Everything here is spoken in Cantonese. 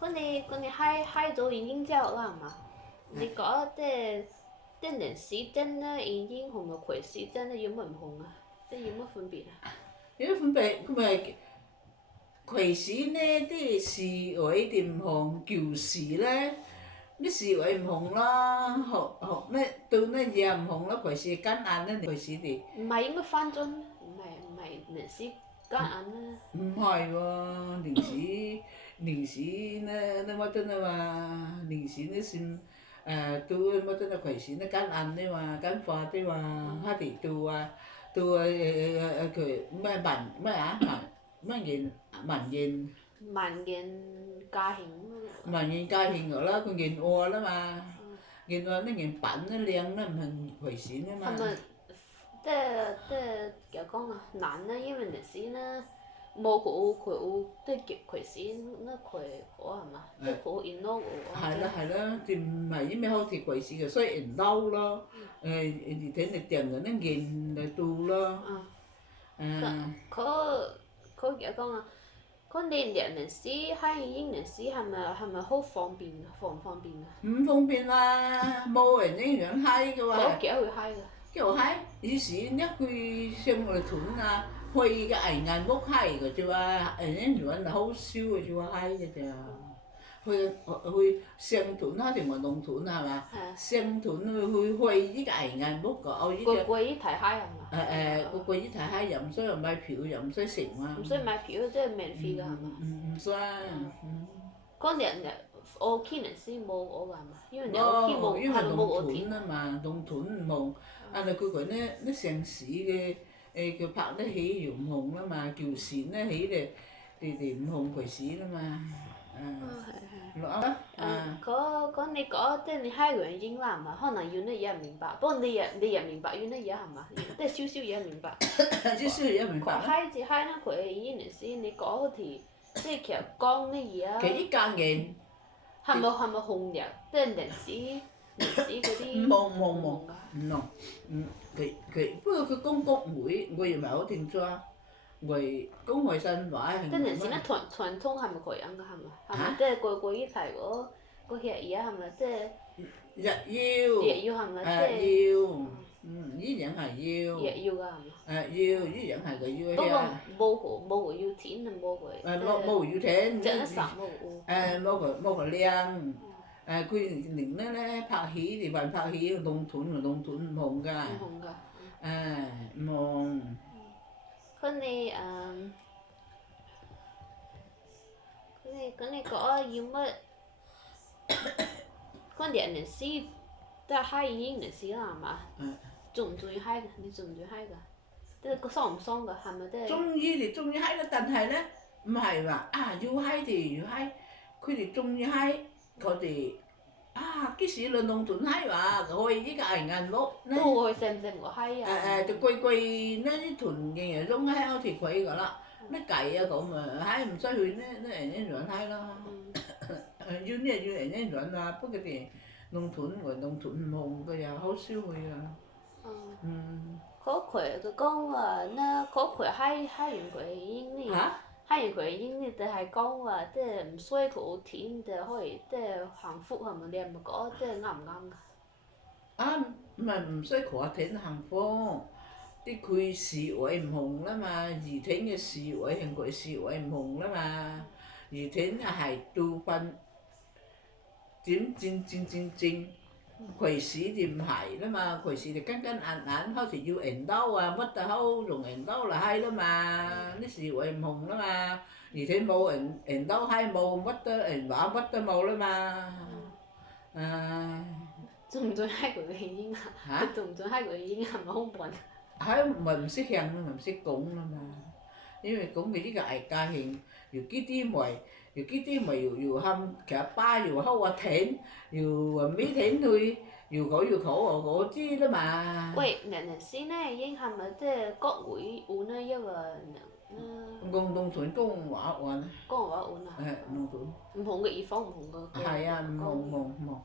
嗰你嗨咗已經之後啦係嘛？你覺得啲人事證咧已經同埋佢事證咧有乜唔同啊？即係有乜分別啊？有分別，咁咪葵市呢啲視為點紅，舊時咧啲視為唔紅啦，學咩到呢嘢唔紅啦，葵市乾硬咧，葵市哋唔係應該翻樽咩？唔係人事間硬啦。唔係喎，臨時呢乜真啊嘛，臨時呢算到乜真啊葵市呢乾硬啲嘛，乾化啲嘛，佢哋到佢咩萬件家慶萬年家慶rồi đó, con nhìn ua đó mà, nhìn ua nó nhìn bẩn nó đen nó mình hủy xỉn đó 係 mà. 咪即係講啊難咧？因為人事咧冇佢事咧佢好係嘛？即係好 in law 係啦，thì mày với mày thì quậy xỉ rồi xoay ẩn đâu lo, thì thế này tiền rồi nó nhìn rồi tu lo. 佢講啊，嗰你人事喺英人事係咪好方便啊？方唔方便啊？唔方便嘛，冇人一樣閪嘅嗰話，幾會閪㗎。kiểu閪, ý sĩ nhất quy xem rồi thủng là huy cái ảnh ngàn bốc hay của chú ba, ảnh ấy chuẩn là hấu siêu của chú ba hay cái chứ. Huy xem thủng nó thì mà đồng thủng hả mà, xem thủng huy với cái ảnh ngàn bốc của ông với個貴睇閪係嘛？個貴啲睇閪又唔需要買票又唔需食嘛，唔需要買票，即係免費㗎係嘛？唔需。嗰人我 K 人先冇我㗎係嘛？因為你我 K 冇因為係咪冇我農田？屯啊嘛，農屯冇，啊佢呢城市嘅佢拍得起又唔紅啦嘛，條線咧起哋唔紅佢市啦嘛，攞嗰你講即係你閪原因啦係嘛？可能有啲嘢唔明白，不過你也明白有啲嘢係嘛？即係少少嘢明白。少少嘢明白啦。閪字閪啦，佢已經人先你講嗰條即係其實講啲嘢啊。其實依家人係咪紅嘅？即係人事嗰啲。冇唔濃，佢不過佢公國會，我又唔係好清楚啊。我公會新話係即係人事咧傳統係咪佢樣㗎係咪？係咪即係過依題嗰啲嘢係咪即係？日要係咪即係係？要，依樣係要。要㗎係咪？要依樣係個要不過冇個要錢啊冇個。冇要錢。即係實冇。冇個靚。佢連咧拍戲thì bạn拍戲農屯唔紅㗎。唔紅㗎。唔紅。佢哋講要乜？嗰啲人事都係閪已經人事啦係嘛？中唔中意閪㗎？你中唔中意閪㗎？即係爽唔爽㗎？係咪即係？中意thì中意閪啦，但係咧唔係話要閪thì要閪，佢哋中意閪，佢哋幾時輪農屯閪話，我依家係銀屋咧。都會食唔食個閪啊？就貴呢啲屯嘅嘢中閪好似佢㗎啦，咩計啊咁啊，閪唔使去呢人一樣閪啦。要人一樣啊，不過啲農屯唔紅嘅又好少去啊。佢講話咧，佢閪完佢已經閪完佢已經就係講話即係唔需佢錢就可以即係幸福係咪？你係咪覺得即係啱唔啱㗎？唔係唔使佢錢幸福，啲佢視為唔紅啦嘛，而錢嘅視為係佢視為唔紅啦嘛，而錢係到份正。佢市就唔係啦嘛，佢市就間硬，好似要銀兜啊，乜都好用銀兜嚟閪啦嘛，啲視為唔紅啦嘛，而且冇銀兜閪冇乜都銀話乜都冇啦嘛。中唔中意閪佢已經啊？中唔中意閪佢已經係咪好笨？咪唔識向咪唔識講啦嘛，因為講嘅呢個係家慶，又幾啲咪又喊其實巴又好話甜，又mấy甜thôi，又口我知啦嘛。喂，人先咧已經係咪即係國會換咗一個農屯公話換。講話換啊？農屯。唔同嘅地方唔同嘅。係啊，唔同。